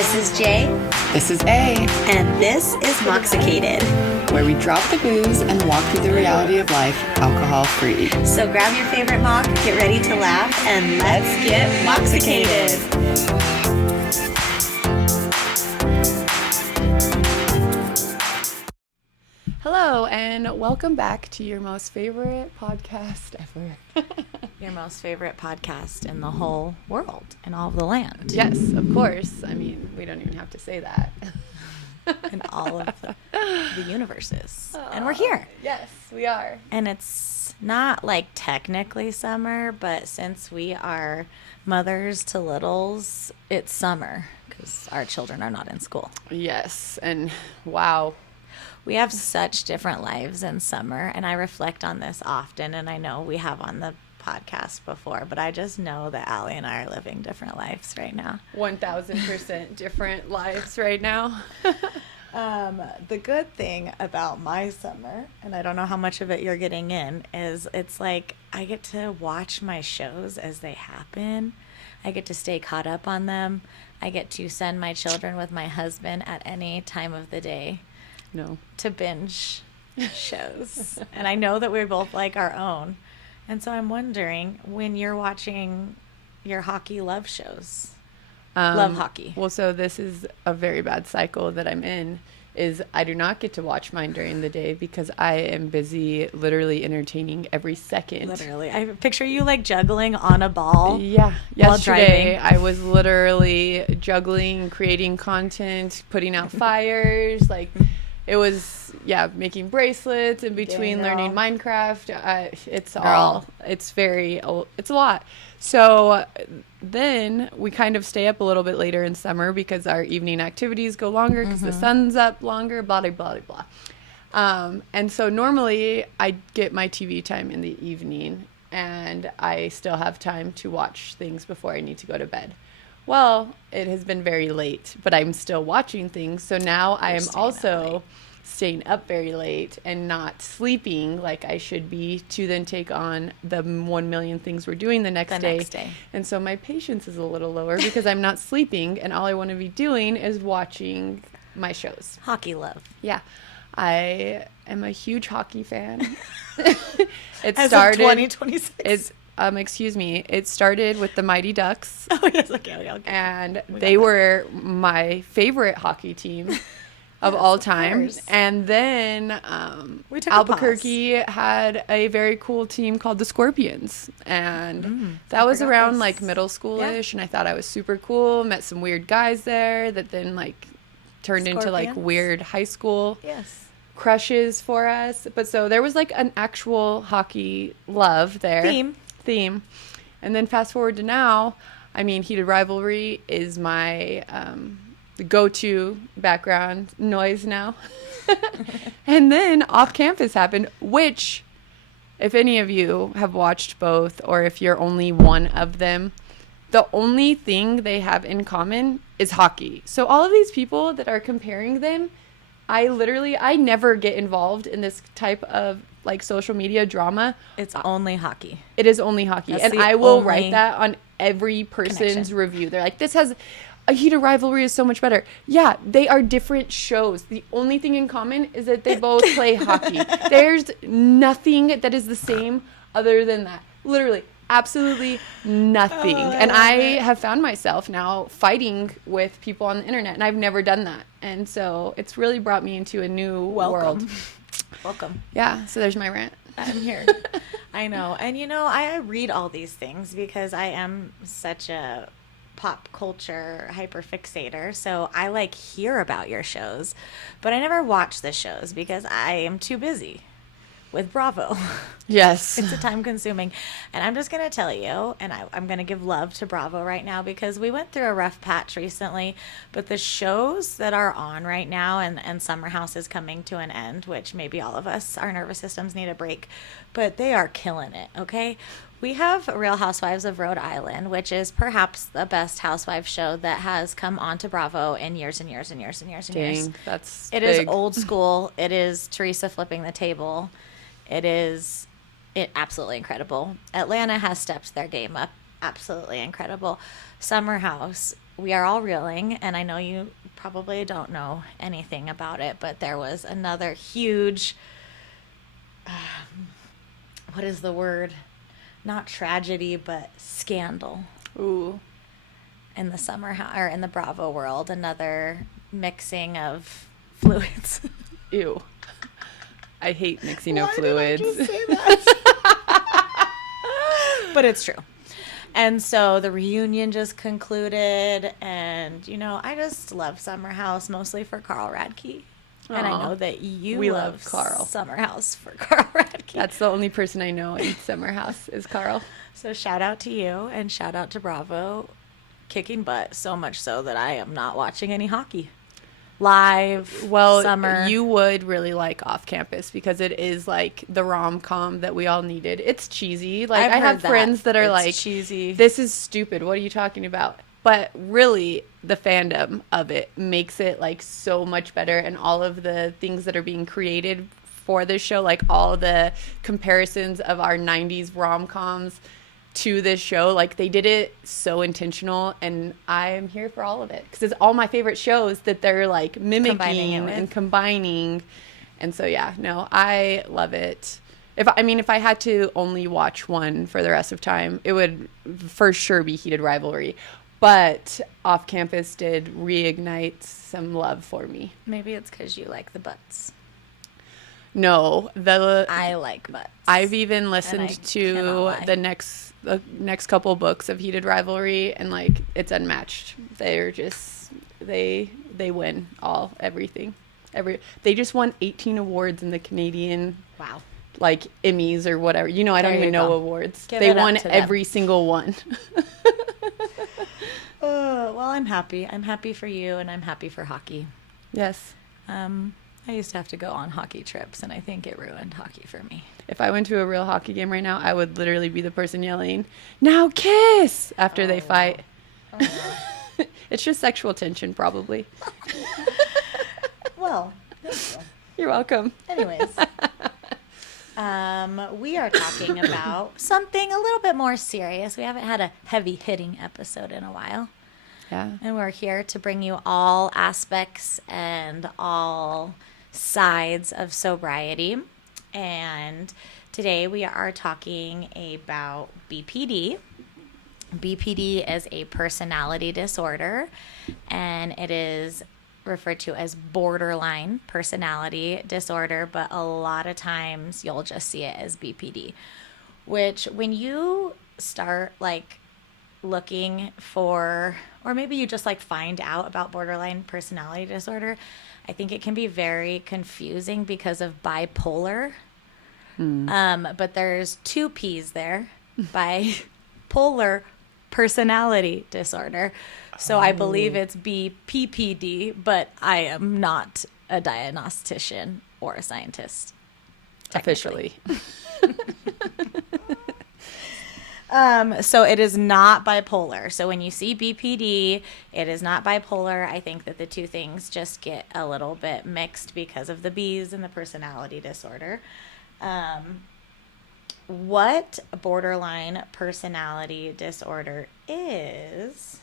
This is Jay. This is A. And this is Mocksicated, where we drop the booze and walk through the reality of life alcohol-free. So grab your favorite mock, get ready to laugh, and let's get Mocksicated. Hello, and welcome back to your most favorite podcast ever. Your most favorite podcast in the whole world, in all of the land. Yes, of course. I mean, we don't even have to say that. In all of the universes. And we're here. Yes, we are. And it's not like technically summer, but since we are mothers to littles, it's summer because our children are not in school. Yes, and wow. We have such different lives in summer, and I reflect on this often, and I know we have on the podcast before, but I just know that Allie and I are living different lives right now. 1000% different lives right now. The good thing about my summer, and I don't know how much of it you're getting in, is it's like I get to watch my shows as they happen. I get to stay caught up on them. I get to send my children with my husband at any time of the day to binge shows. And I know that we both like our own. And so I'm wondering, when you're watching your hockey love shows, love hockey. Well, so this is a very bad cycle that I'm in, is I do not get to watch mine during the day because I am busy literally entertaining every second. Literally. I picture you like juggling on a ball. Yeah. While Yesterday, driving. I was literally juggling, creating content, putting out fires. Like, it was, making bracelets in between learning Minecraft. It's a lot. So then we kind of stay up a little bit later in summer because our evening activities go longer because the sun's up longer, blah, blah, blah, blah. And so normally I get my TV time in the evening and I still have time to watch things before I need to go to bed. Well, it has been very late, but I'm still watching things. So now I am also staying up very late and not sleeping like I should be to then take on the 1 million things we're doing the next day. And so my patience is a little lower because I'm not sleeping and all I want to be doing is watching my shows. Hockey love. Yeah. I am a huge hockey fan. It As started of 2026. It started with the Mighty Ducks. Oh, yes, okay. And they were my favorite hockey team of all time. And then Albuquerque had a very cool team called the Scorpions. And that was around like middle schoolish. And I thought I was super cool. Met some weird guys there that then like turned into like weird high school crushes for us. But so there was like an actual hockey love there. Theme. And then fast forward to now, I mean, heated rivalry is my go-to background noise now. And then off campus happened, which if any of you have watched both or if you're only one of them, the only thing they have in common is hockey. So all of these people that are comparing them, I never get involved in this type of like social media drama. It's only hockey. It is only hockey. That's and I will write that on every person's review. They're like, this has a heated rivalry is so much better. Yeah, they are different shows. The only thing in common is that they both play hockey. There's nothing that is the same other than that. Literally, absolutely nothing. And I have found myself now fighting with people on the internet, and I've never done that. And so it's really brought me into a new world. Welcome. Yeah, so there's my rant. I'm here. I know. And, I read all these things because I am such a pop culture hyperfixator. So I hear about your shows, but I never watch the shows because I am too busy with Bravo. Yes. It's a time consuming. And I'm just going to tell you, and I'm going to give love to Bravo right now because we went through a rough patch recently, but the shows that are on right now, and Summer House is coming to an end, which maybe all of us, our nervous systems need a break, but they are killing it, okay? We have Real Housewives of Rhode Island, which is perhaps the best housewife show that has come onto Bravo in years and years and years and years and years. Dang, that's It big. is old school. It is Teresa flipping the table. It absolutely incredible. Atlanta has stepped their game up absolutely incredible. Summer House, we are all reeling, and I know you probably don't know anything about it, but there was another huge, what is the word? Not tragedy, but scandal. Ooh. In the Summer House, or in the Bravo world, another mixing of fluids. Ew. I hate mixing of fluids. Did I just say that? But it's true. And so the reunion just concluded, and I just love Summer House mostly for Carl Radke. And I know that we love Carl. Summer House for Carl Radke. That's the only person I know in Summer House is Carl. So shout out to you, and shout out to Bravo, kicking butt so much so that I am not watching any hockey. Live, summer. You would really like Off Campus because it is like the rom-com that we all needed. It's cheesy. Like I have friends that are like, cheesy. This is stupid. What are you talking about? But really, the fandom of it makes it like so much better, and all of the things that are being created for this show, like all the comparisons of our 90s rom-coms to this show, like they did it so intentional, and I am here for all of it because it's all my favorite shows that they're like mimicking and combining. And so yeah, no, I love it. If I had to only watch one for the rest of time, it would for sure be Heated Rivalry. But Off Campus did reignite some love for me. Maybe it's because you like the butts. No, I like butts. I've even listened to the next couple books of Heated Rivalry, and like it's unmatched. They're just they win everything. They just won 18 awards in the Canadian like Emmys or whatever. I don't even know awards. They won every single one. Well, I'm happy. I'm happy for you, and I'm happy for hockey. Yes. I used to have to go on hockey trips, and I think it ruined hockey for me. If I went to a real hockey game right now, I would literally be the person yelling, "Now kiss!" after they fight. Oh. It's just sexual tension, probably. Well, thank you. You're welcome. Anyways. We are talking about something a little bit more serious. We haven't had a heavy-hitting episode in a while. Yeah. And we're here to bring you all aspects and all sides of sobriety. And today we are talking about BPD. BPD is a personality disorder, and it is referred to as borderline personality disorder, but a lot of times you'll just see it as BPD, which when you start like looking for, or maybe you just like find out about borderline personality disorder, I think it can be very confusing because of bipolar. But there's two P's there. Bipolar personality disorder. So I believe it's BPPD, but I am not a diagnostician or a scientist. Officially. So it is not bipolar. So when you see BPD, it is not bipolar. I think that the two things just get a little bit mixed because of the B's and the personality disorder. What borderline personality disorder is.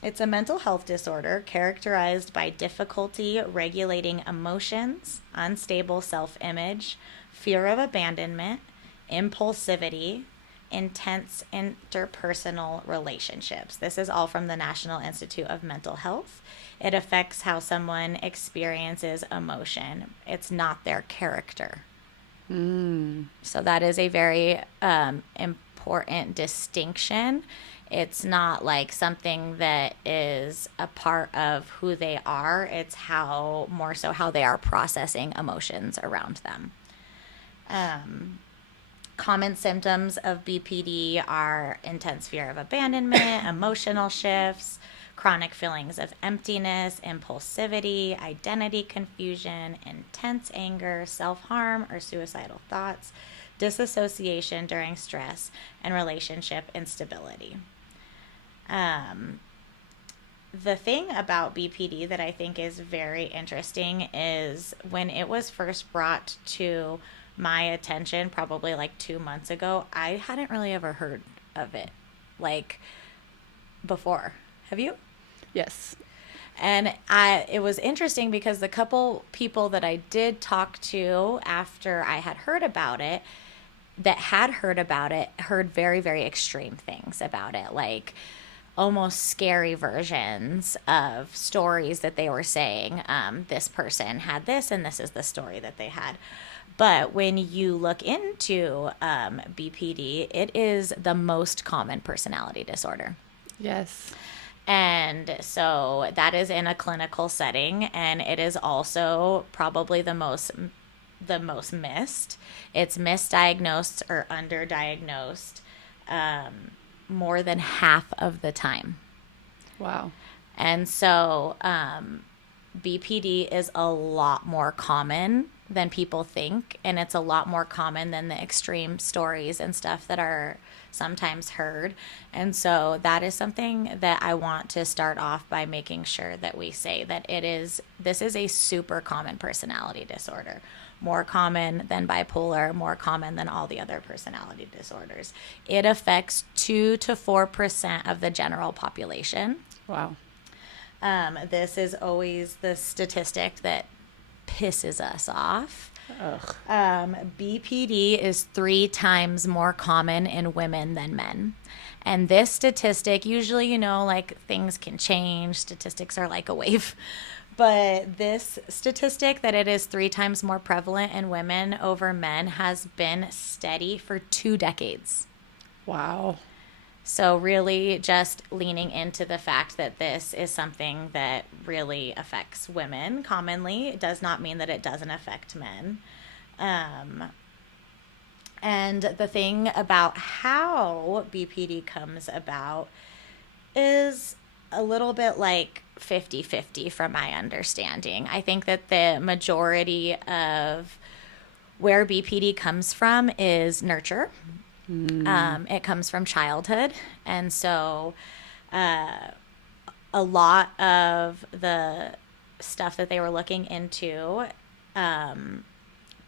It's a mental health disorder characterized by difficulty regulating emotions, unstable self-image, fear of abandonment, impulsivity, intense interpersonal relationships. This is all from the National Institute of Mental Health. It affects how someone experiences emotion. It's not their character. So that is a very important distinction. It's not like something that is a part of who they are. It's more so how they are processing emotions around them. Common symptoms of BPD are intense fear of abandonment, emotional shifts, chronic feelings of emptiness, impulsivity, identity confusion, intense anger, self-harm or suicidal thoughts, disassociation during stress, and relationship instability. the thing about BPD that I think is very interesting is when it was first brought to my attention, probably like 2 months ago, I hadn't really ever heard of it like before. Have you? Yes. And it was interesting because the couple people that I did talk to after I had heard about it, heard very, very extreme things about it, like almost scary versions of stories that they were saying. This person had this, and this is the story that they had. But when you look into BPD, it is the most common personality disorder. Yes. And so that is in a clinical setting, and it is also probably the most missed. It's misdiagnosed or underdiagnosed more than half of the time. Wow. And so BPD is a lot more common than people think, and it's a lot more common than the extreme stories and stuff that are sometimes heard. And so that is something that I want to start off by making sure that we say that this is a super common personality disorder. More common than bipolar, more common than all the other personality disorders. It affects 2 to 4% of the general population. Wow. This is always the statistic that pisses us off. Ugh. BPD is 3 times more common in women than men. And this statistic, usually, like things can change. Statistics are like a wave. But this statistic that it is 3 times more prevalent in women over men has been steady for 2 decades. Wow. So really just leaning into the fact that this is something that really affects women commonly. It does not mean that it doesn't affect men. And the thing about how BPD comes about is a little bit like 50-50 from my understanding. I think that the majority of where BPD comes from is nurture. It comes from childhood. And so a lot of the stuff that they were looking into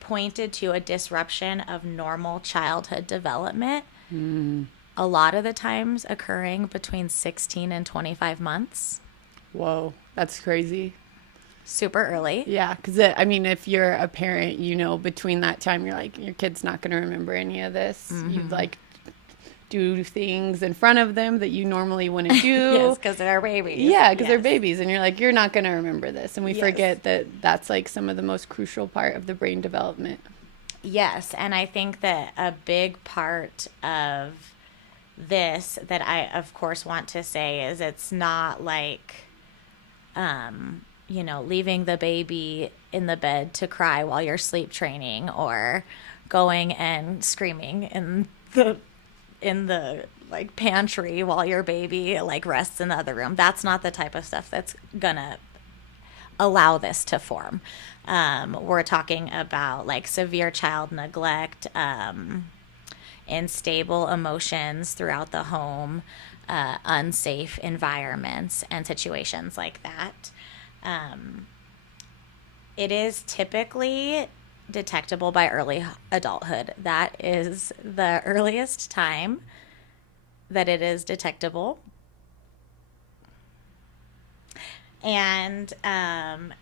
pointed to a disruption of normal childhood development. A lot of the times occurring between 16 and 25 months. Whoa, that's crazy. Super early. Yeah, because if you're a parent, between that time, you're like, your kid's not going to remember any of this. Mm-hmm. You do things in front of them that you normally wouldn't do. Yes, because they're babies. Yeah, because they're babies, and you're like, you're not going to remember this. And we forget that that's like some of the most crucial part of the brain development. Yes, and I think that a big part of this that I, of course, want to say is it's not like, leaving the baby in the bed to cry while you're sleep training or going and screaming in the like pantry while your baby like rests in the other room. That's not the type of stuff that's gonna allow this to form. We're talking about like severe child neglect, unstable emotions throughout the home, unsafe environments and situations like that. It is typically detectable by early adulthood. That is the earliest time that it is detectable. And I'm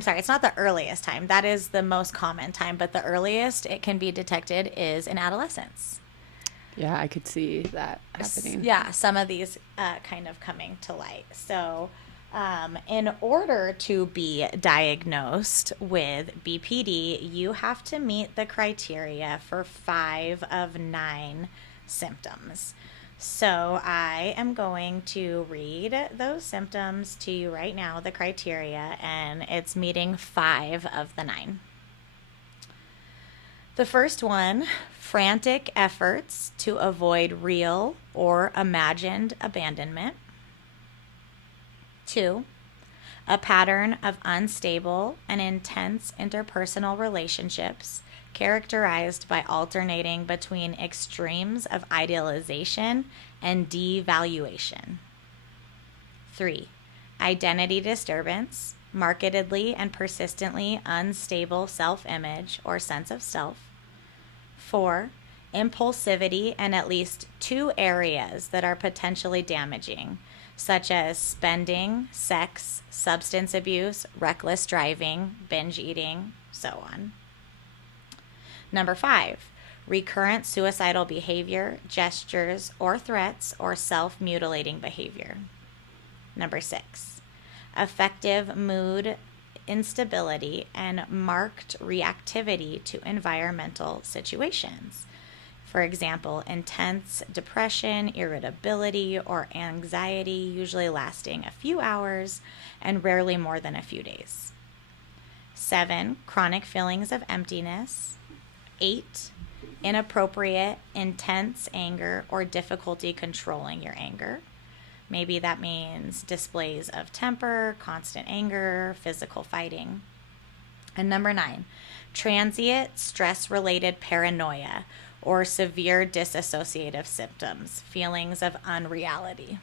sorry, it's not the earliest time. That is the most common time, but the earliest it can be detected is in adolescence. Yeah, I could see that happening. Yeah, some of these kind of coming to light. So in order to be diagnosed with BPD, you have to meet the criteria for 5 of 9 symptoms. So I am going to read those symptoms to you right now, the criteria, and it's meeting 5 of the 9. The first one, frantic efforts to avoid real or imagined abandonment. 2, a pattern of unstable and intense interpersonal relationships characterized by alternating between extremes of idealization and devaluation. 3, identity disturbance, markedly and persistently unstable self-image or sense of self. 4, impulsivity in at least 2 areas that are potentially damaging, such as spending, sex, substance abuse, reckless driving, binge eating, so on. Number 5, recurrent suicidal behavior, gestures, or threats, or self-mutilating behavior. Number 6, affective mood instability and marked reactivity to environmental situations. For example, intense depression, irritability, or anxiety, usually lasting a few hours and rarely more than a few days. 7, chronic feelings of emptiness. 8, inappropriate, intense anger or difficulty controlling your anger. Maybe that means displays of temper, constant anger, physical fighting. And number 9, transient stress-related paranoia or severe dissociative symptoms, feelings of unreality.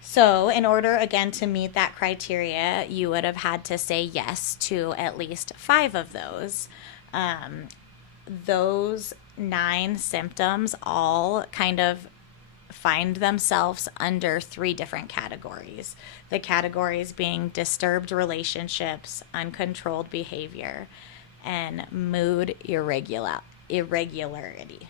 So in order, again, to meet that criteria, you would have had to say yes to at least 5 of those. Those 9 symptoms all kind of find themselves under 3 different categories. The categories being disturbed relationships, uncontrolled behavior, and mood irregularity.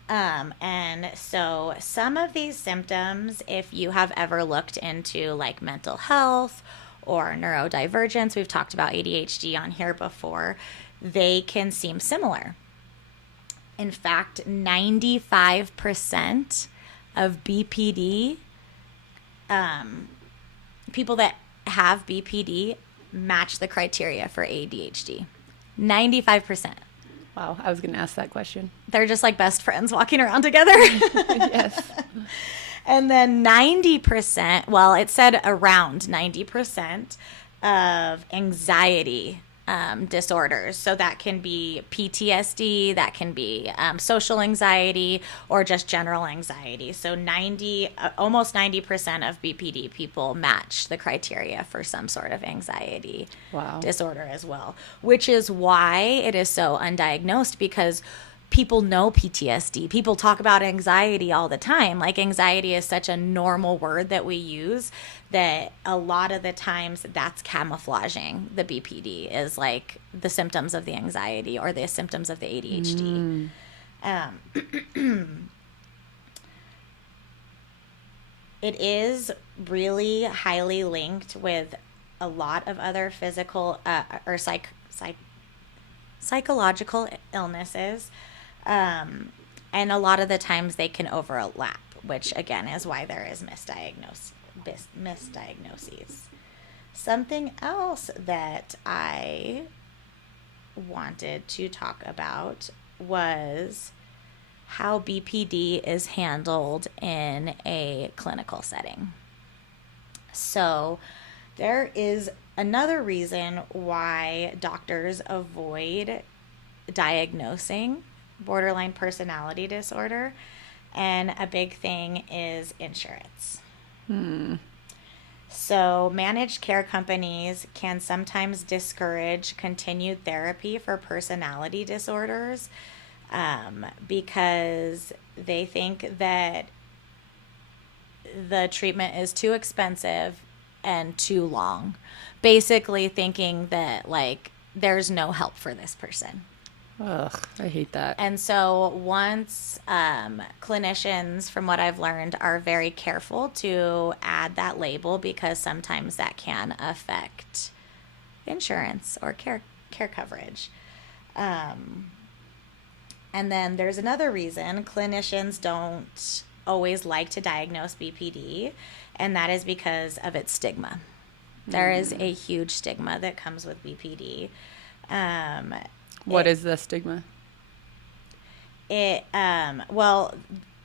And so some of these symptoms, if you have ever looked into like mental health or neurodivergence, we've talked about ADHD on here before, they can seem similar. In fact, 95% of BPD, people that have BPD match the criteria for ADHD. 95%. Wow, I was going to ask that question. They're just like best friends walking around together. Yes. And then 90%, well, it said around 90% of anxiety disorders. So that can be PTSD, that can be social anxiety, or just general anxiety. So almost 90% of BPD people match the criteria for some sort of anxiety disorder as well, which is why it is so undiagnosed, because people know PTSD. People talk about anxiety all the time. Like, anxiety is such a normal word that we use that a lot of the times that's camouflaging the BPD is like the symptoms of the anxiety or the symptoms of the ADHD. It is really highly linked with a lot of other physical or psychological illnesses. And a lot of the times they can overlap, which again is why there is misdiagnoses. Something else that I wanted to talk about was how BPD is handled in a clinical setting. So there is another reason why doctors avoid diagnosing borderline personality disorder, and a big thing is insurance. So managed care companies can sometimes discourage continued therapy for personality disorders because they think that the treatment is too expensive and too long, basically thinking that like there's no help for this person. Ugh, I hate that. And so once clinicians, from what I've learned, are very careful to add that label, because sometimes that can affect insurance or care coverage. And then there's another reason clinicians don't always like to diagnose BPD, and that is because of its stigma. There is a huge stigma that comes with BPD. What is the stigma? Well,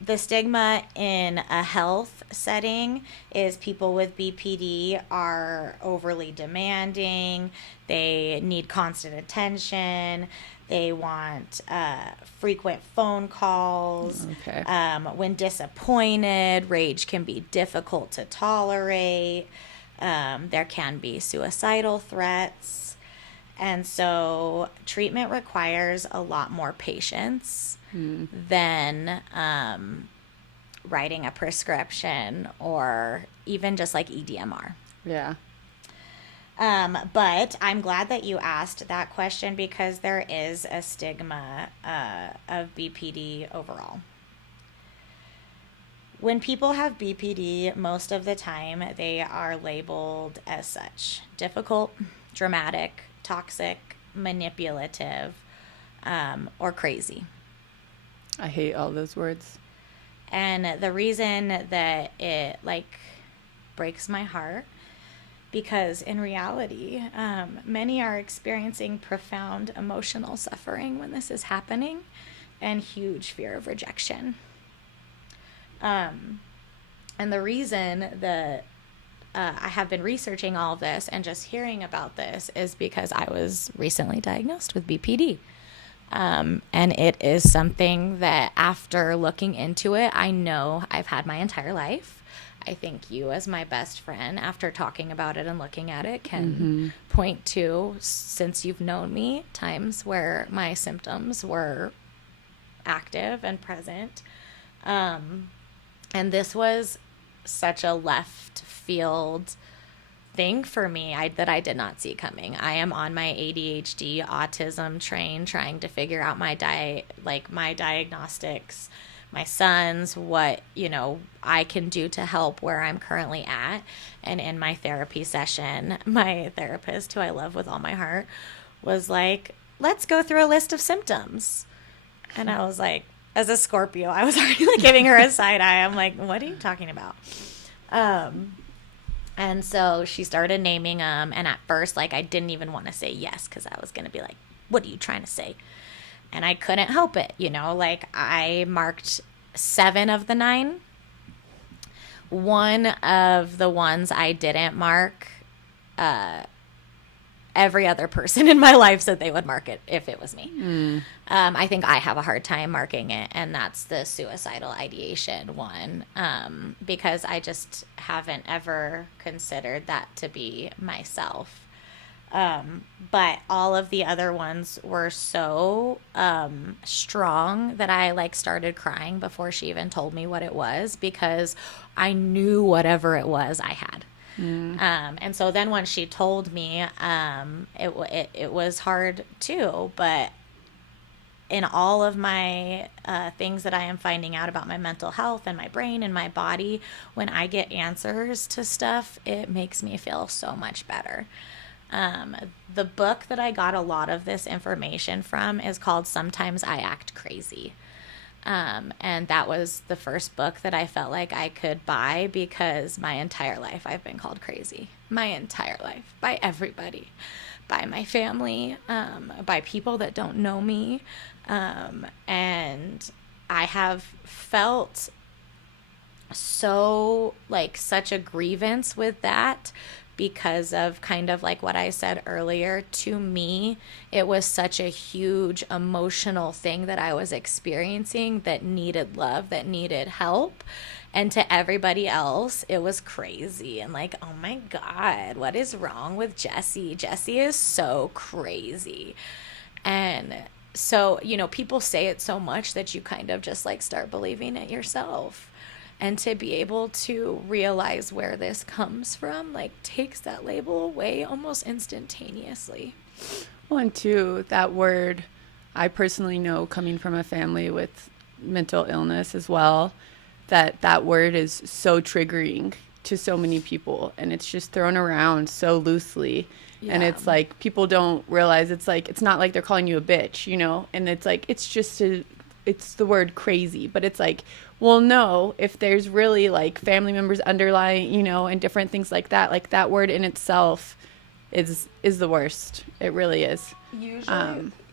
the stigma in a health setting is people with BPD are overly demanding. They need constant attention. They want frequent phone calls. Okay. When disappointed, rage can be difficult to tolerate. There can be suicidal threats. And so treatment requires a lot more patience than writing a prescription or even just like EDMR. Yeah. But I'm glad that you asked that question because there is a stigma of BPD overall. When people have BPD, most of the time they are labeled as such: difficult, dramatic, toxic, manipulative, or crazy. I hate all those words. And the reason that it breaks my heart, because in reality, many are experiencing profound emotional suffering when this is happening and huge fear of rejection. And the reason that I have been researching all of this and just hearing about this is because I was recently diagnosed with BPD. And it is something that after looking into it, I know I've had my entire life. I think you, as my best friend, after talking about it and looking at it, can point to, since you've known me, times where my symptoms were active and present. And this was such a left field thing for me that I did not see coming. I am on my ADHD autism train, trying to figure out my diagnostics, my son's, what, I can do to help where I'm currently at. And in my therapy session, my therapist, who I love with all my heart, was like, let's go through a list of symptoms. And I was like, as a Scorpio, I was already giving her a side eye. I'm like, what are you talking about? And so she started naming them. And at first, I didn't even want to say yes, because I was going to be like, what are you trying to say? And I couldn't help it. I marked 7 of the 9. One of the ones I didn't mark, every other person in my life said they would mark it if it was me. I think I have a hard time marking it, and that's the suicidal ideation one, because I just haven't ever considered that to be myself. But all of the other ones were so strong that I started crying before she even told me what it was, because I knew whatever it was I had. And so then when she told me, it was hard too, but in all of my things that I am finding out about my mental health and my brain and my body, when I get answers to stuff, it makes me feel so much better. The book that I got a lot of this information from is called Sometimes I Act Crazy. And that was the first book that I felt like I could buy, because my entire life I've been called crazy. My entire life. By everybody. By my family. By people that don't know me. And I have felt so such a grievance with that, because of kind of what I said earlier. To me, it was such a huge emotional thing that I was experiencing that needed love, that needed help. And to everybody else, it was crazy. And oh my God, what is wrong with Jessie? Jessie is so crazy. And so, people say it so much that you kind of just start believing it yourself. And to be able to realize where this comes from, takes that label away almost instantaneously. Well, and two, that word, I personally know, coming from a family with mental illness as well, that word is so triggering to so many people, and it's just thrown around so loosely. Yeah. And it's people don't realize it's not like they're calling you a bitch, and it's the word crazy, but it's well, no, if there's really family members underlying, and different things like that, that word in itself is the worst. It really is.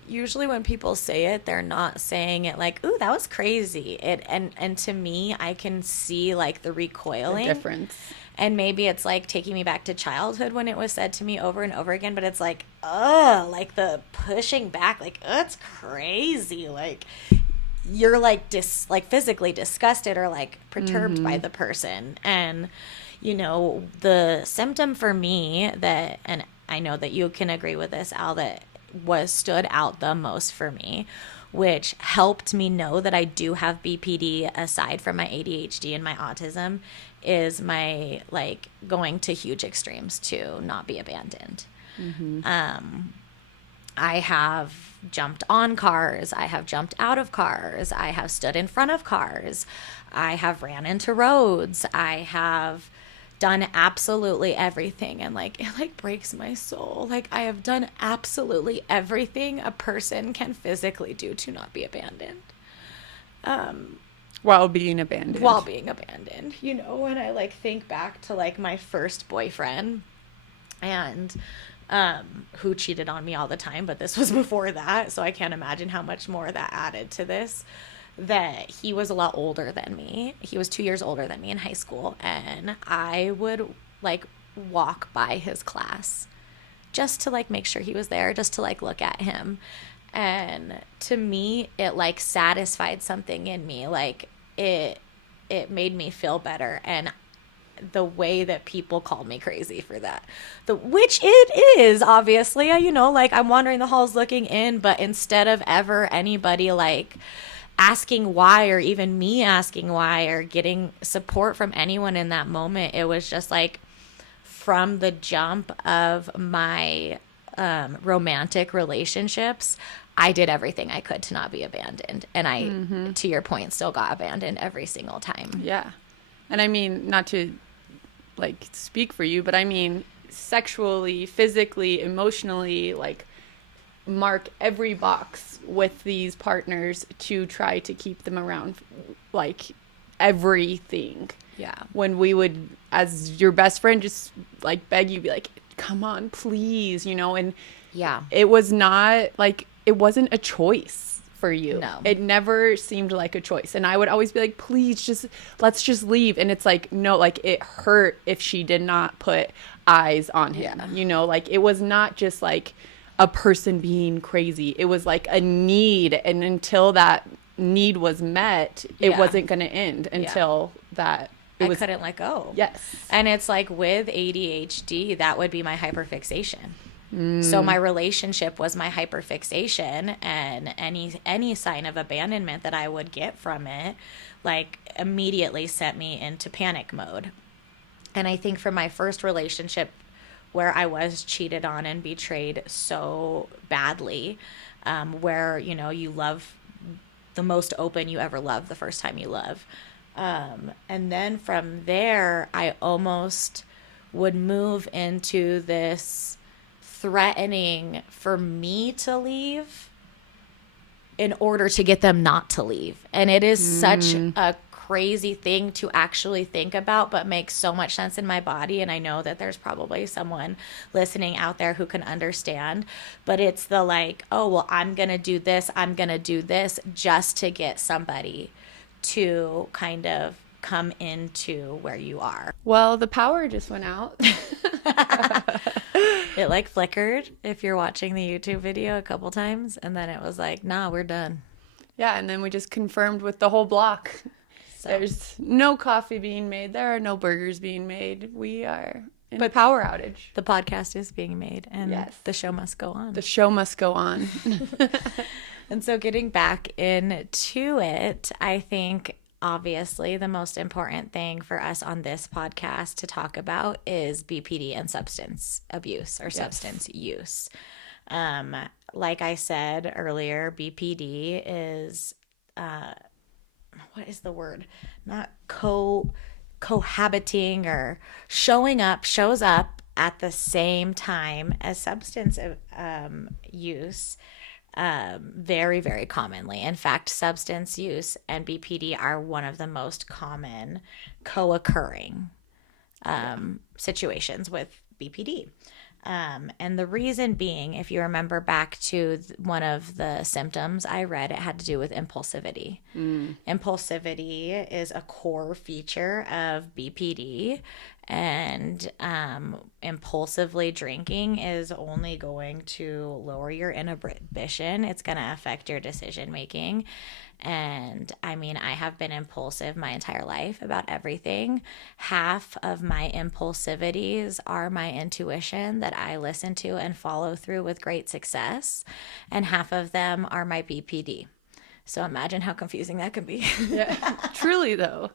Usually when people say it, they're not saying it ooh, that was crazy. And to me, I can see the recoiling. The difference. And maybe it's like taking me back to childhood when it was said to me over and over again, but it's like, ugh, like the pushing back, like, it's crazy. Like, you're like like physically disgusted or like perturbed by the person. And, you know, the symptom for me that, and I know that you can agree with this, Al, that stood out the most for me, which helped me know that I do have BPD aside from my ADHD and my autism, is my like going to huge extremes to not be abandoned. I have jumped on cars. I have jumped out of cars. I have stood in front of cars. I have ran into roads. I have done absolutely everything. And like, it like breaks my soul. Like, I have done absolutely everything a person can physically do to not be abandoned. While being abandoned. While being abandoned, you know, when I like think back to like my first boyfriend and who cheated on me all the time, but this was before that, so I can't imagine how much more that added to this, that he was a lot older than me. He was 2 years older than me in high school, and I would like walk by his class just to like make sure he was there, just to like look at him. And to me, it like satisfied something in me. Like it made me feel better. And the way that people called me crazy for that, which it is obviously, you know, like I'm wandering the halls looking in, but instead of ever anybody like asking why, or even me asking why, or getting support from anyone in that moment, it was just like from the jump of my romantic relationships, I did everything I could to not be abandoned. And I, to your point, still got abandoned every single time. Yeah. And I mean, not to like speak for you, but I mean, sexually, physically, emotionally, like mark every box with these partners to try to keep them around, like everything. Yeah. When we would, as your best friend, just like beg you, be like, come on, please, you know. And yeah, it was not like, it wasn't a choice for you. No. It never seemed like a choice. And I would always be like, please, let's just leave. And it's like, no, like it hurt if she did not put eyes on him. Yeah. You know, like it was not just like a person being crazy. It was like a need. And until that need was met, it wasn't going to end until that. I couldn't let go. Yes. And it's like with ADHD, that would be my hyperfixation. So my relationship was my hyperfixation, and any sign of abandonment that I would get from it, like immediately sent me into panic mode. And I think for my first relationship, where I was cheated on and betrayed so badly, where, you know, you love the most open you ever love the first time you love. And then from there, I almost would move into this threatening for me to leave in order to get them not to leave. And it is such a crazy thing to actually think about, but makes so much sense in my body. And I know that there's probably someone listening out there who can understand, but it's the like, oh, well, I'm going to do this just to get somebody to kind of come into where you are. Well, the power just went out. It like flickered if you're watching the YouTube video a couple times, and then it was like, nah, we're done. Yeah, and then we just confirmed with the whole block. So. There's no coffee being made. There are no burgers being made. We are in a power outage. The podcast is being made, and the show must go on. The show must go on. And so getting back into it, I think obviously the most important thing for us on this podcast to talk about is BPD and substance abuse or substance use. Like I said earlier, BPD is, what is the word? Not cohabiting or shows up at the same time as substance use. Very, very commonly. In fact, substance use and BPD are one of the most common co-occurring situations with BPD. And the reason being, if you remember back to one of the symptoms I read, it had to do with impulsivity. Impulsivity is a core feature of BPD, And impulsively drinking is only going to lower your inhibition. It's going to affect your decision making. And I mean, I have been impulsive my entire life about everything. Half of my impulsivities are my intuition that I listen to and follow through with great success. And half of them are my BPD. So imagine how confusing that can be. Yeah, truly though.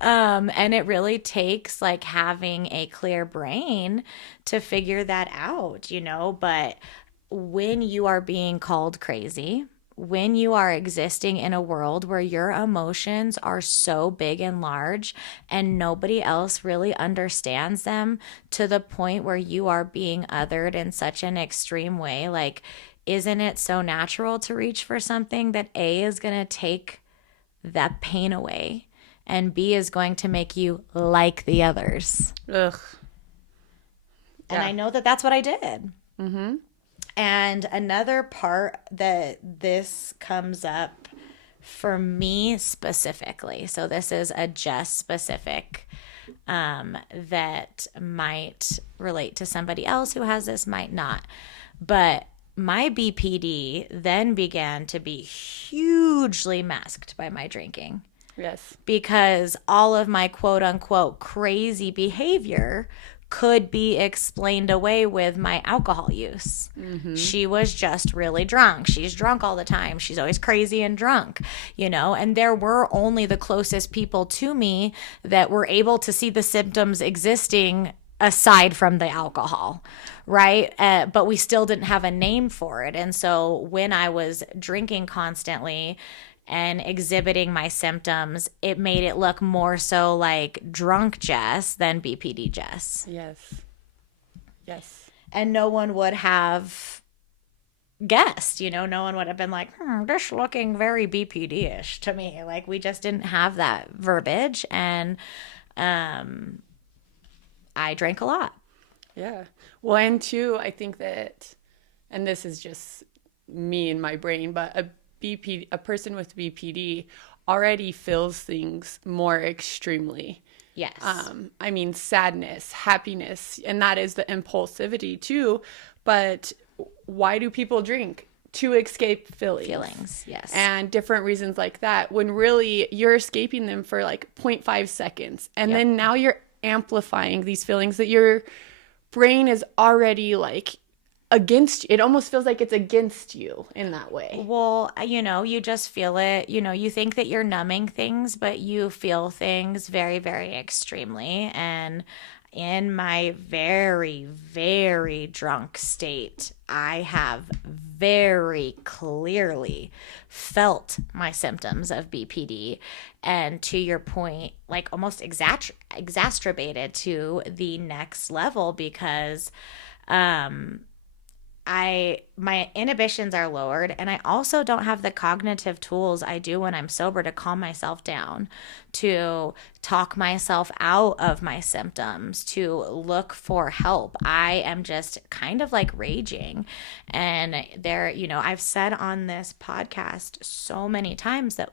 And it really takes like having a clear brain to figure that out, you know, but when you are being called crazy, when you are existing in a world where your emotions are so big and large and nobody else really understands them to the point where you are being othered in such an extreme way, like, isn't it so natural to reach for something that A is going to take that pain away and B is going to make you like the others? Ugh. And Yeah. I know that that's what I did. Mm-hmm. And another part that this comes up for me specifically, so this is a Jess specific that might relate to somebody else who has this, might not. But my BPD then began to be hugely masked by my drinking. Yes. Because all of my quote unquote crazy behavior could be explained away with my alcohol use. Mm-hmm. She was just really drunk. She's drunk all the time. She's always crazy and drunk, you know, and there were only the closest people to me that were able to see the symptoms existing aside from the alcohol, right? But we still didn't have a name for it. And so when I was drinking constantly and exhibiting my symptoms, it made it look more so like drunk Jess than BPD Jess. Yes. Yes. And no one would have guessed, you know, no one would have been like, this looking very BPD-ish to me. Like, we just didn't have that verbiage. And I drank a lot. Yeah. Well, and two, I think that, and this is just me in my brain, but a person with BPD already feels things more extremely. Yes. I mean, sadness, happiness, and that is the impulsivity too. But why do people drink? To escape feelings. Yes. And different reasons like that, when really you're escaping them for like 0.5 seconds. And then now you're amplifying these feelings that your brain is already like against you. It almost feels like it's against you in that way. Well, you know, you just feel it. You know, you think that you're numbing things, but you feel things very, very extremely. And in my very, very drunk state, I have very clearly felt my symptoms of BPD. And to your point, like almost exacerbated to the next level because my inhibitions are lowered, and I also don't have the cognitive tools I do when I'm sober to calm myself down, to talk myself out of my symptoms, to look for help. I am just kind of like raging. And there, you know, I've said on this podcast so many times that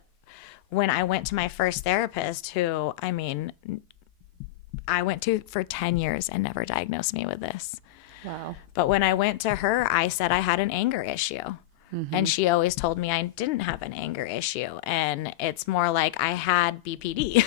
when I went to my first therapist, who, I mean, I went to for 10 years and never diagnosed me with this. Wow. But when I went to her, I said I had an anger issue. Mm-hmm. And she always told me I didn't have an anger issue. And it's more like I had BPD.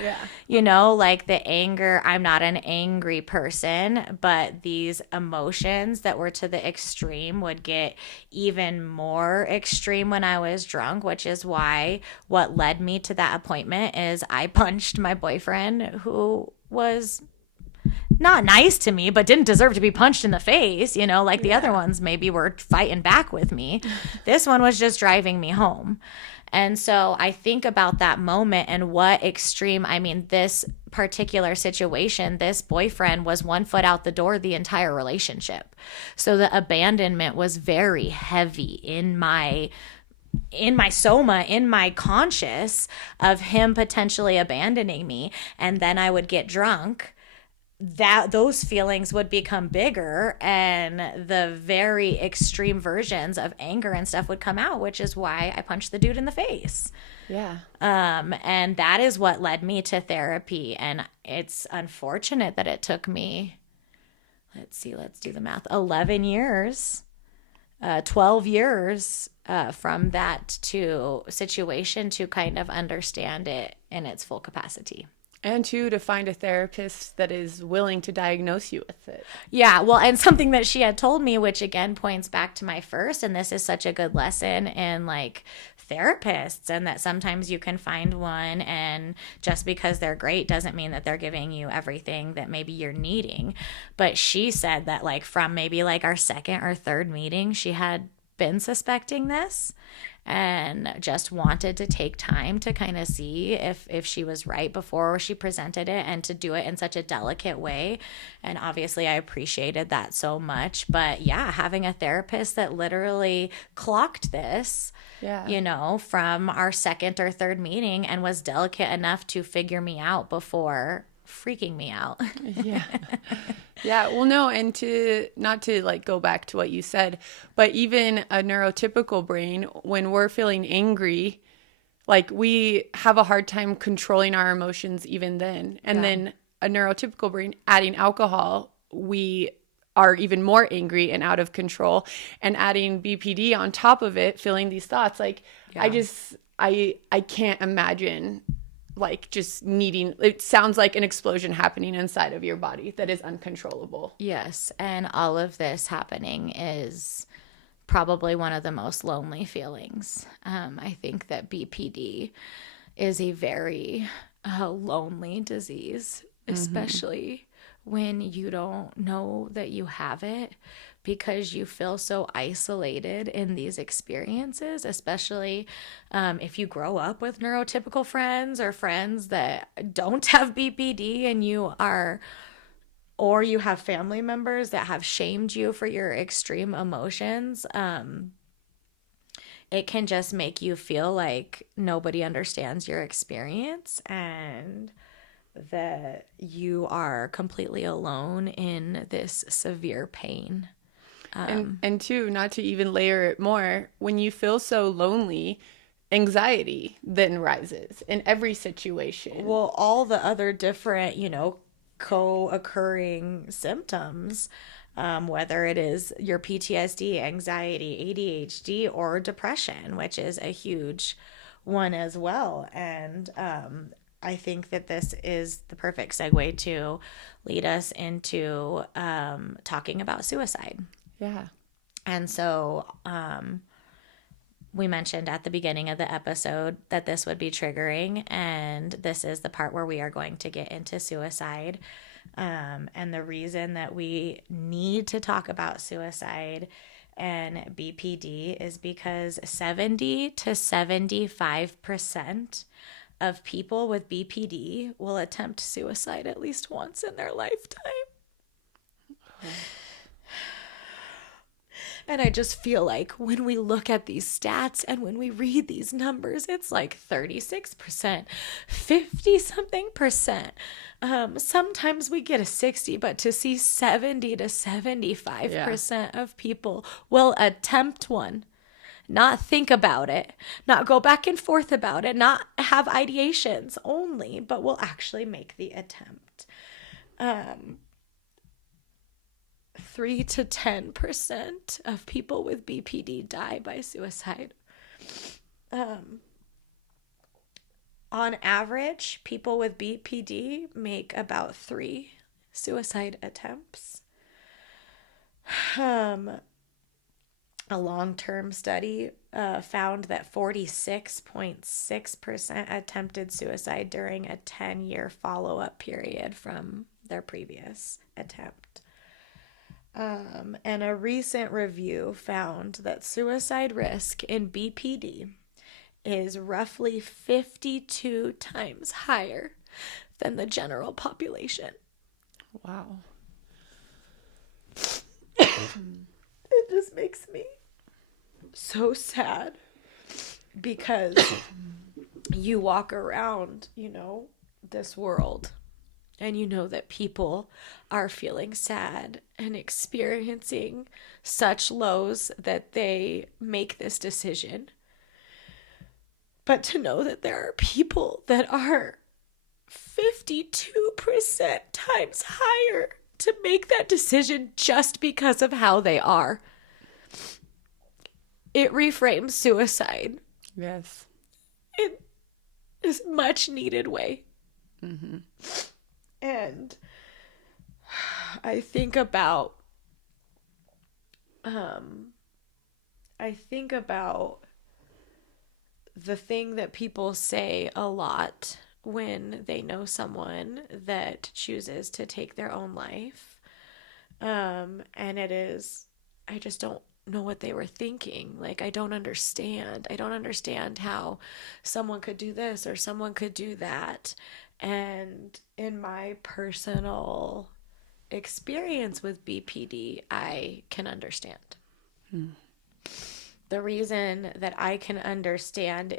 Yeah. You know, like the anger, I'm not an angry person, but these emotions that were to the extreme would get even more extreme when I was drunk, which is why what led me to that appointment is I punched my boyfriend, who was not nice to me, but didn't deserve to be punched in the face, you know, like the other ones maybe were fighting back with me. This one was just driving me home. And so I think about that moment and what extreme, I mean, this particular situation, this boyfriend was 1 foot out the door the entire relationship. So the abandonment was very heavy in my soma, in my conscious of him potentially abandoning me. And then I would get drunk that those feelings would become bigger and the very extreme versions of anger and stuff would come out, which is why I punched the dude in the face. Yeah. And that is what led me to therapy. And it's unfortunate that it took me, let's do the math, 11 years, 12 years from that to situation to kind of understand it in its full capacity. And to find a therapist that is willing to diagnose you with it. Yeah, well, and something that she had told me, which again points back to my first, and this is such a good lesson in like therapists, and that sometimes you can find one, and just because they're great doesn't mean that they're giving you everything that maybe you're needing. But she said that like from maybe like our second or third meeting, she had been suspecting this and just wanted to take time to kind of see if she was right before she presented it, and to do it in such a delicate way. And obviously I appreciated that so much. But yeah, having a therapist that literally clocked this, you know, from our second or third meeting and was delicate enough to figure me out before freaking me out. Yeah. Yeah. Well, no, and to not to like go back to what you said, but even a neurotypical brain, when we're feeling angry, like we have a hard time controlling our emotions even then. And then a neurotypical brain, adding alcohol, we are even more angry and out of control. And adding BPD on top of it, feeling these thoughts, like I can't imagine like just needing, it sounds like an explosion happening inside of your body that is uncontrollable. Yes. And all of this happening is probably one of the most lonely feelings. I think that BPD is a very lonely disease, especially when you don't know that you have it, because you feel so isolated in these experiences, especially if you grow up with neurotypical friends or friends that don't have BPD, and or you have family members that have shamed you for your extreme emotions. It can just make you feel like nobody understands your experience, and that you are completely alone in this severe pain. And two, not to even layer it more, when you feel so lonely, anxiety then rises in every situation. Well, all the other different, you know, co-occurring symptoms, whether it is your PTSD, anxiety, ADHD, or depression, which is a huge one as well. And I think that this is the perfect segue to lead us into talking about suicide. Yeah. And so we mentioned at the beginning of the episode that this would be triggering, and this is the part where we are going to get into suicide. And the reason that we need to talk about suicide and BPD is because 70 to 75% of people with BPD will attempt suicide at least once in their lifetime. Oh. And I just feel like when we look at these stats and when we read these numbers, it's like 36%, 50-something%. Sometimes we get a 60, but to see 70 to 75% of people will attempt one, not think about it, not go back and forth about it, not have ideations only, but will actually make the attempt. 3 to 10% of people with BPD die by suicide. On average, people with BPD make about 3 suicide attempts. A long-term study found that 46.6% attempted suicide during a 10-year follow-up period from their previous attempt. And a recent review found that suicide risk in BPD is roughly 52 times higher than the general population. Wow. It just makes me so sad, because you walk around, you know, this world and you know that people are feeling sad and experiencing such lows that they make this decision. But to know that there are people that are 52% times higher to make that decision just because of how they are. It reframes suicide. Yes. In this much needed way. Mm-hmm. And I think about the thing that people say a lot when they know someone that chooses to take their own life. And it is, I just don't know what they were thinking. Like, I don't understand. I don't understand how someone could do this or someone could do that. And in my personal experience with BPD, I can understand. The reason that I can understand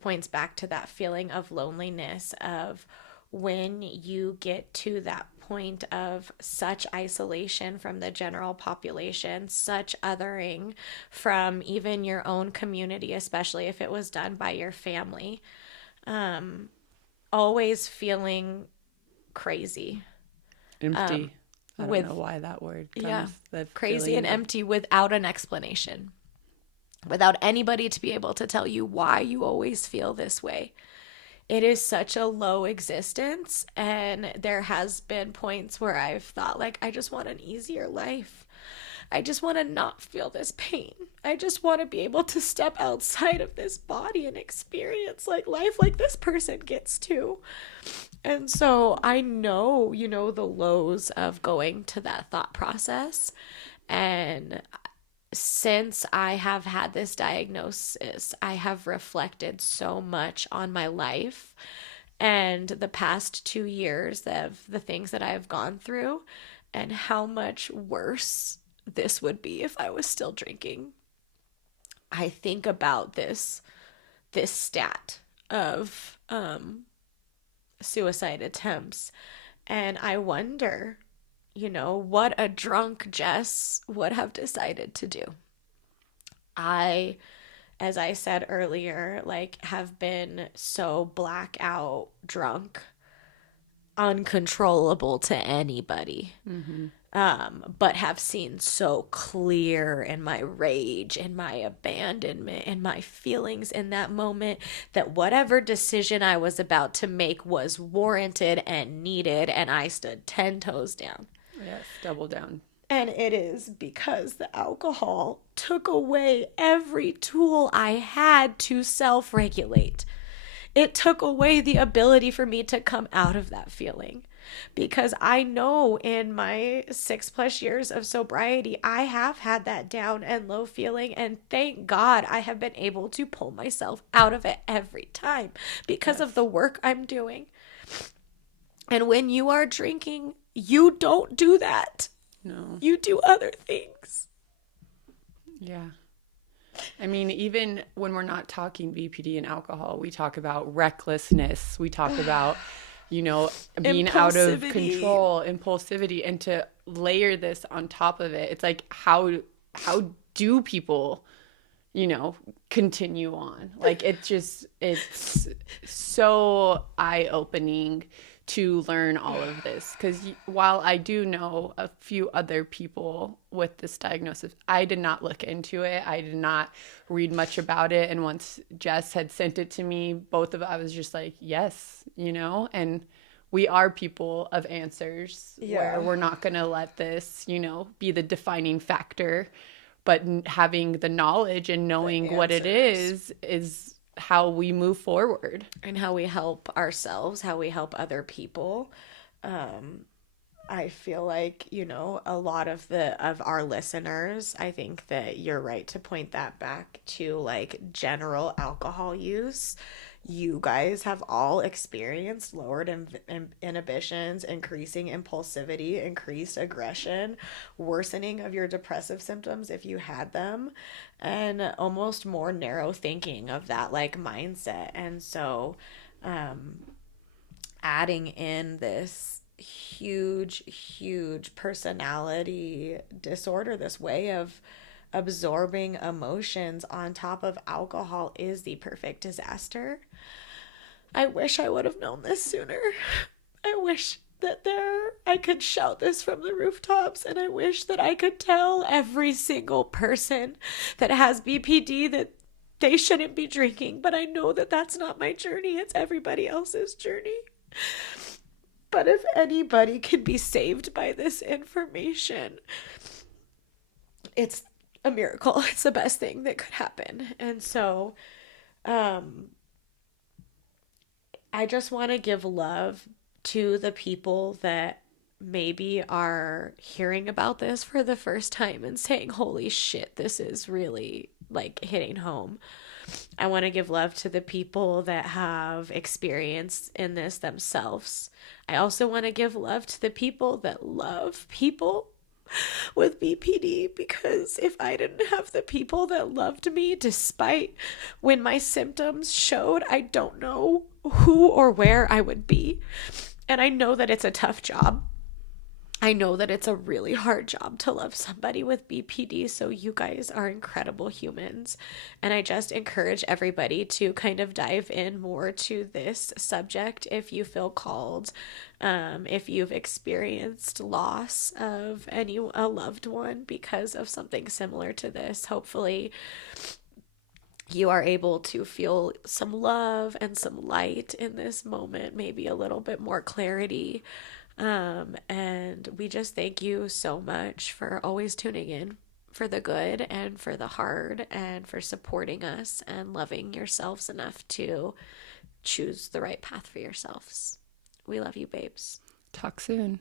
points back to that feeling of loneliness of when you get to that point of such isolation from the general population, such othering from even your own community, especially if it was done by your family, always feeling crazy. Empty. I don't know why that word comes. Yeah, that crazy and empty without an explanation. Without anybody to be able to tell you why you always feel this way. It is such a low existence, and there has been points where I've thought, like, I just want an easier life. I just want to not feel this pain. I just want to be able to step outside of this body and experience like life like this person gets to. And so I know, the lows of going to that thought process. And since I have had this diagnosis, I have reflected so much on my life and the past 2 years of the things that I have gone through and how much worse this would be if I was still drinking. I think about this stat of suicide attempts, and I wonder, what a drunk Jess would have decided to do. I, as I said earlier, have been so blackout drunk, uncontrollable to anybody. Mm-hmm. But have seen so clear in my rage and my abandonment and my feelings in that moment that whatever decision I was about to make was warranted and needed, and I stood 10 toes down. Yes, double down. And it is because the alcohol took away every tool I had to self-regulate. It took away the ability for me to come out of that feeling. Because I know in my 6+ years of sobriety, I have had that down and low feeling. And thank God I have been able to pull myself out of it every time because of the work I'm doing. And when you are drinking, you don't do that. No. You do other things. Yeah. I mean, even when we're not talking BPD and alcohol, we talk about recklessness. We talk about, being out of control, impulsivity, and to layer this on top of it. It's like, how do people, continue on? Like, it's so eye-opening to learn all of this, because while I do know a few other people with this diagnosis, I did not look into it. I did not read much about it. And once Jess had sent it to me, I was just like, yes, and we are people of answers. Where we're not going to let this, be the defining factor, but having the knowledge and knowing what it is how we move forward and how we help ourselves, how we help other people. I feel like, a lot of our listeners, I think that you're right to point that back to general alcohol use. You guys have all experienced lowered inhibitions, increasing impulsivity, increased aggression, worsening of your depressive symptoms if you had them, and almost more narrow thinking of that mindset. And so adding in this huge personality disorder, this way of absorbing emotions on top of alcohol, is the perfect disaster. I wish I would have known this sooner. I wish that I could shout this from the rooftops, and I wish that I could tell every single person that has BPD that they shouldn't be drinking, but I know that that's not my journey. It's everybody else's journey. But if anybody can be saved by this information, it's a miracle. It's the best thing that could happen. And so I just want to give love to the people that maybe are hearing about this for the first time and saying, holy shit, this is really like hitting home. I want to give love to the people that have experience in this themselves. I also want to give love to the people that love people with BPD, because if I didn't have the people that loved me despite when my symptoms showed, I don't know who or where I would be. And I know that it's a tough job. I know that it's a really hard job to love somebody with BPD, so you guys are incredible humans. And I just encourage everybody to kind of dive in more to this subject if you feel called. If you've experienced loss of a loved one because of something similar to this, hopefully you are able to feel some love and some light in this moment, maybe a little bit more clarity. And we just thank you so much for always tuning in for the good and for the hard, and for supporting us and loving yourselves enough to choose the right path for yourselves. We love you, babes. Talk soon.